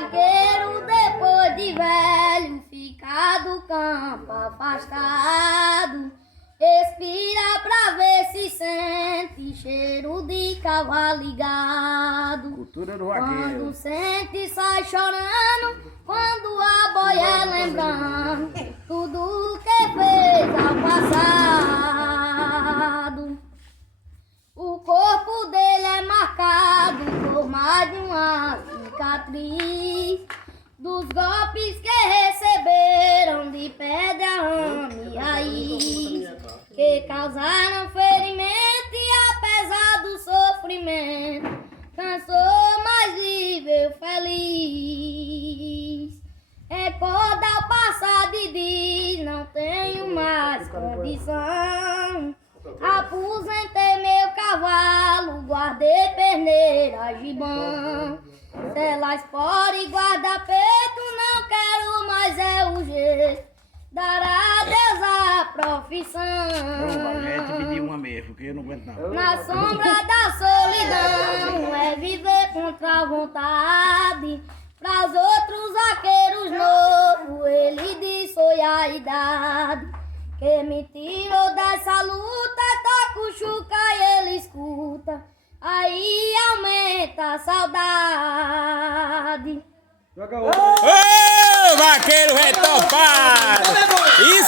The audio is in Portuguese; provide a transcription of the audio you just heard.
vaqueiro depois de velho fica do campo afastado, expira pra ver se sente cheiro de cavalo ligado. Cultura do vaqueiro. Quando sente sai chorando, quando a boia lembrando tudo que fez ao passado. O corpo dele é marcado por mais de uma cicatriz dos golpes que receberam de pedra, ramo e raiz, que causaram ferimento e apesar do sofrimento cansou, mas viveu feliz. Recorda o passado e diz: não tenho mais condição. Aposentei meu cavalo, guardei perneira, gibão. Celas fora e guarda-peito, não quero mais é o jeito. Dará a Deus a profissão. Eu te pedi uma mesmo, que eu não aguento não. Na sombra da solidão é viver contra a vontade. Para os outros vaqueiros novos ele diz foi a idade que me tirou dessa luta, toca o chuca e ele escuta, aí aumenta a saudade. Ô, vaqueiro retopado!